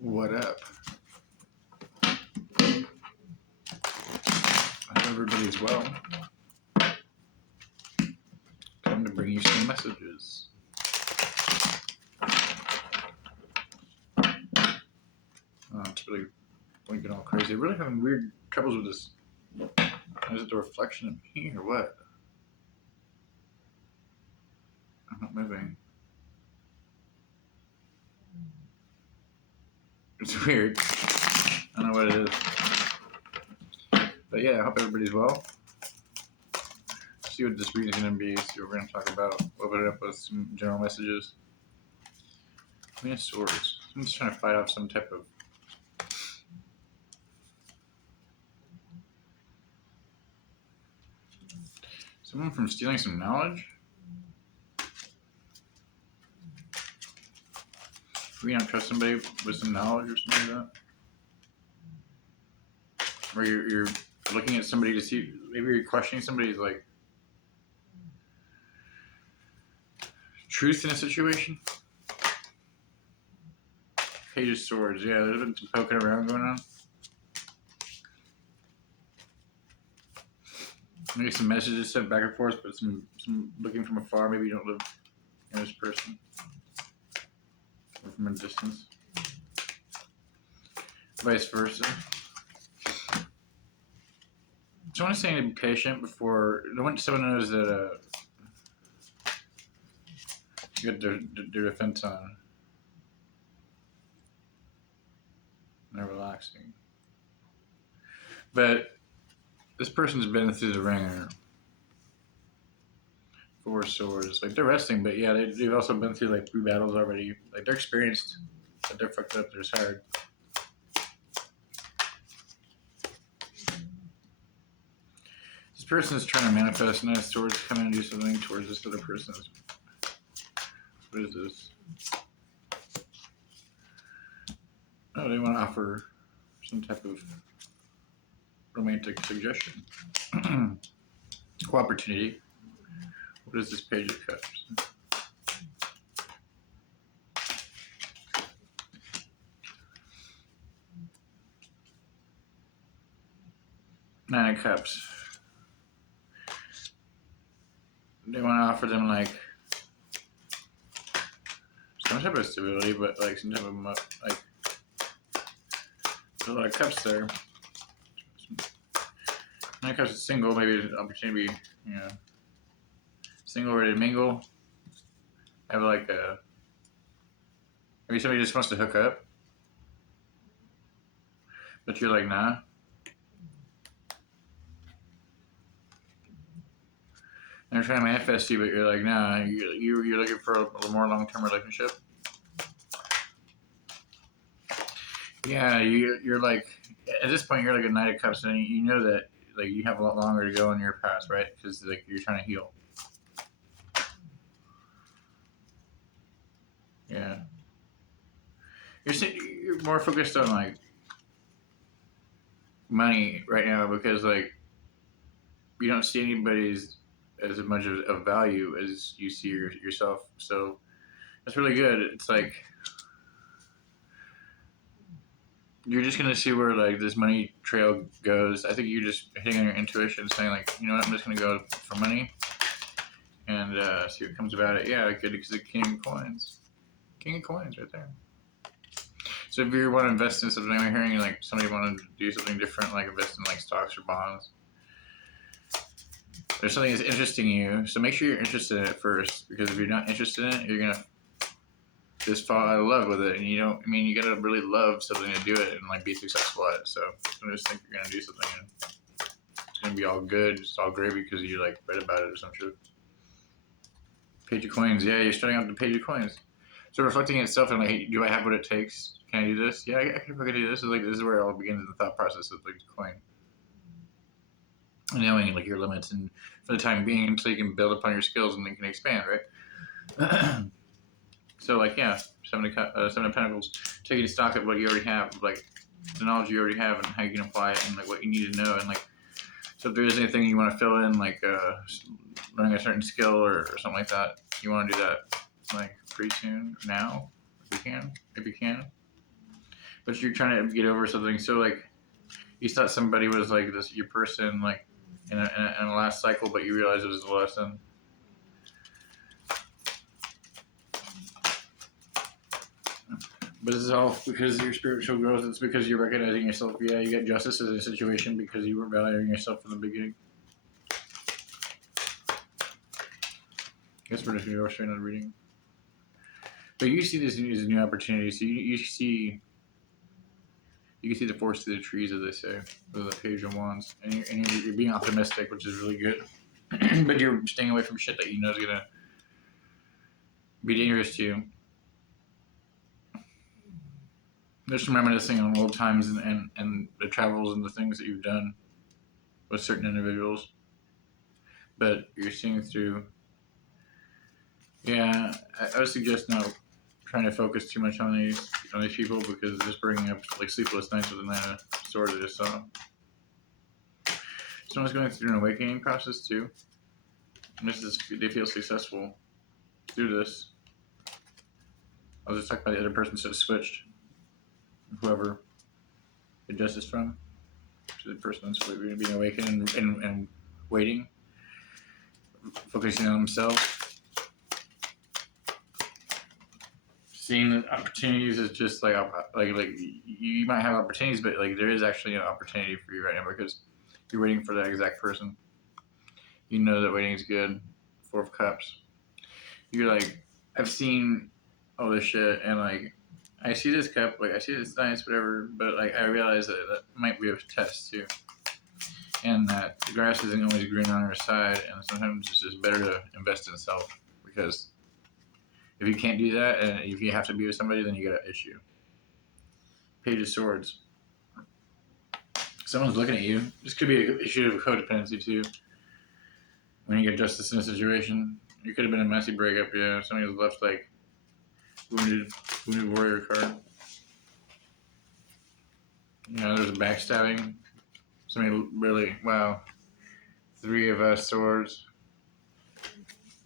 What up? I hope everybody's well. Time to bring you some messages. It's really blinking all crazy. I'm really having weird troubles with this. Is it the reflection of me or what? I'm not moving. It's weird. I don't know what it is. But yeah, I hope everybody's well. See what this reading is going to be. See what we're going to talk about. Open it up with some general messages. Queen of Swords. I'm just trying to fight off some type of someone from stealing some knowledge. We don't trust somebody with some knowledge or something like that. Or you're looking at somebody to see, maybe you're questioning somebody's like truth in a situation. Page of Swords, yeah, there's been some poking around going on. Maybe some messages sent back and forth, but some looking from afar. Maybe you don't live in this person, or from a distance. Vice versa. So I want to say to be patient before someone knows that you got their defense on. They're relaxing. But this person's been through the ringer. Four Swords. Like, they're resting, but yeah, they've also been through like 3 battles already. Like, they're experienced, but they're fucked up. They're tired. This person is trying to manifest nice swords, come in and do something towards this other person. What is this? Oh, they want to offer some type of romantic suggestion. Opportunity. What is this Page of Cups? Nine of Cups. They want to offer them like some type of stability, but like some type of like there's a lot of cups there. Nine of Cups is single, maybe an opportunity, single, ready to mingle. Have like maybe somebody just wants to hook up, but you're like, nah. They're trying to manifest you, but you're like, nah. You're looking for a more long-term relationship. Yeah, you're like, at this point, you're like a Knight of Cups, and you know that like you have a lot longer to go in your past, right? Because like you're trying to heal. Yeah, you're more focused on like money right now because like you don't see anybody's as much of value as you see yourself. So that's really good. It's like you're just gonna see where like this money trail goes. I think you're just hitting on your intuition, saying like, you know what, I'm just gonna go for money and see what comes about it. Yeah, good, because the King of Coins right there. So if you want to invest in something, I'm hearing like somebody wanted to do something different, like invest in like stocks or bonds. There's something that's interesting you, so make sure you're interested in it first, because if you're not interested in it, you're gonna just fall out of love with it, and you don't. I mean, you gotta really love something to do it and like be successful at it. So don't just think you're gonna do something and it's gonna be all good, just all gravy because you like read about it or some shit. Page of Coins, yeah, you're starting out with the Page of Coins. So reflecting itself and like, hey, do I have what it takes? Can I do this? Yeah, I can fucking do this. Like, this is where it all begins in the thought process of the coin. And knowing like your limits and for the time being until you can build upon your skills and then can expand, right? So like, yeah, Seven of Pentacles, taking stock of what you already have, like the knowledge you already have and how you can apply it and like what you need to know. And like, so if there is anything you want to fill in, like learning a certain skill or something like that, you want to do that like pretty soon now, if you can. but you're trying to get over something. So like you thought somebody was like this your person like in a last cycle, but you realize it was a lesson. But this is all because of your spiritual growth. It's because you're recognizing yourself. Yeah, you get justice in a situation because you weren't valuing yourself from the beginning. I guess we're just going to go straight on reading. But you see this as new opportunities. So you can see the forest through the trees, as they say, with the Page of Wands. And you're being optimistic, which is really good. But you're staying away from shit that you know is going to be dangerous to you. There's some reminiscing on old times and the travels and the things that you've done with certain individuals. But you're seeing through. Yeah, I would suggest not trying to focus too much on these people because it's just bringing up like sleepless nights with the Nine of Swords I just saw. Someone's going through an awakening process too. And they feel successful through this. I was just talking about the other person sort of switched. Whoever the justice from to the person that's being awakened and waiting, focusing on themselves. Seeing opportunities is just like you might have opportunities, but like there is actually an opportunity for you right now because you're waiting for that exact person. You know that waiting is good. Four of Cups. You're like, I've seen all this shit, and like, I see this cup, like I see this nice, whatever, but like I realize that might be a test too, and that the grass isn't always green on our side, and sometimes it's just better to invest in self because if you can't do that, and if you have to be with somebody, then you got an issue. Page of Swords. Someone's looking at you. This could be an issue of codependency too. When you get justice in a situation, you could have been a messy breakup. Yeah, somebody's left like wounded warrior card. You know, there's a backstabbing. Somebody really wow. Three of Swords.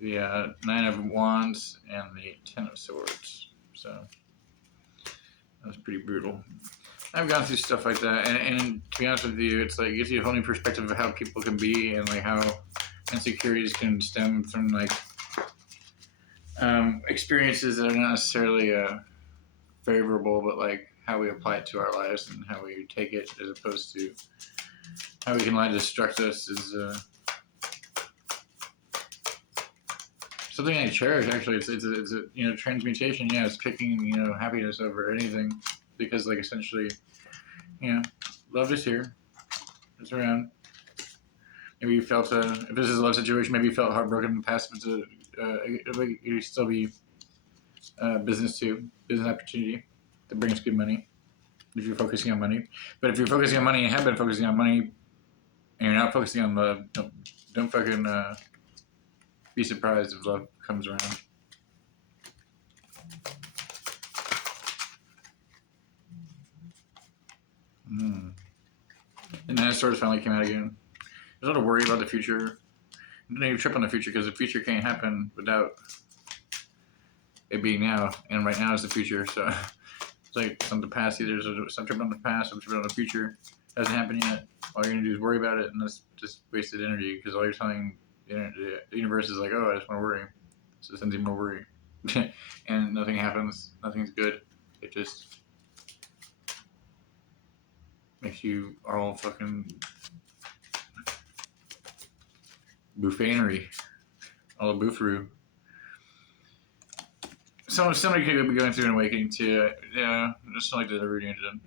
The Nine of Wands and the Ten of Swords. So that was pretty brutal. I've gone through stuff like that, and to be honest with you, it's like it gives you a whole new perspective of how people can be and like how insecurities can stem from like experiences that are not necessarily favorable, but like how we apply it to our lives and how we take it, as opposed to how we can let it destruct us is something I cherish. Actually, it's a transmutation. Yeah, it's picking happiness over anything because like essentially, love is here, it's around. Maybe you felt if this is a love situation, maybe you felt heartbroken in the past, but it would still be business opportunity that brings good money if you're focusing on money. But if you're focusing on money and have been focusing on money and you're not focusing on love, don't fucking be surprised if love comes around. And then it sort of finally came out again. There's a lot of worry about the future. Don't even trip on the future because the future can't happen without it being now. And right now is the future. So it's like some the past. Either some trip on the past, some trip on the future. It hasn't happened yet. All you're gonna do is worry about it, and that's just wasted energy because all you're telling the universe is like, oh, I just want to worry. So it sends you more worry, and nothing happens. Nothing's good. It just makes you all fucking bouffanery, all the boofferoo. Somebody could be going through an awakening too. Yeah, just like the other reading I did.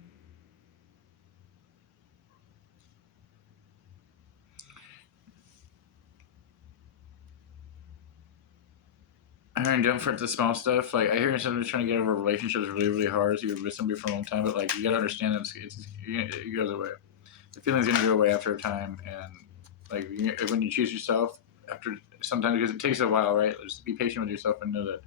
I heard don't fret the small stuff. Like I hear somebody trying to get over relationships really, really hard. So you're with somebody for a long time, but like you gotta understand that it goes away. The feeling's gonna go away after a time, and like when you choose yourself, after sometimes because it takes a while, right? Just be patient with yourself and know that.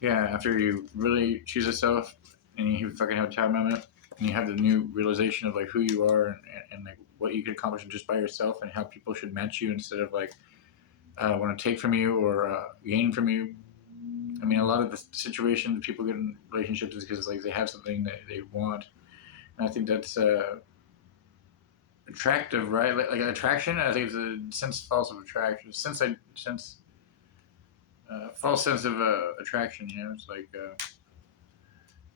Yeah, after you really choose yourself and you fucking have a time moment and you have the new realization of like who you are and like what you can accomplish just by yourself and how people should match you instead of like want to take from you or gain from you. I mean, a lot of the situations people get in relationships is because like they have something that they want, and I think that's attractive, right? Like an attraction. I think it's a sense false of attraction, false sense of attraction. You know, it's like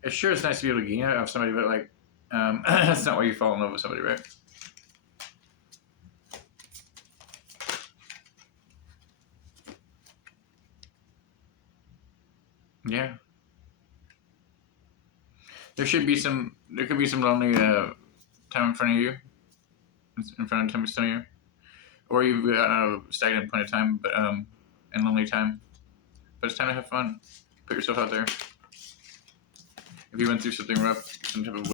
it's sure it's nice to be able to gain out of somebody, but like that's not why you fall in love with somebody, right? Yeah. There could be some lonely time in front of you, in front of some of you, or you've got a stagnant point of time, but and lonely time. But it's time to have fun. Put yourself out there. If you went through something rough, some type of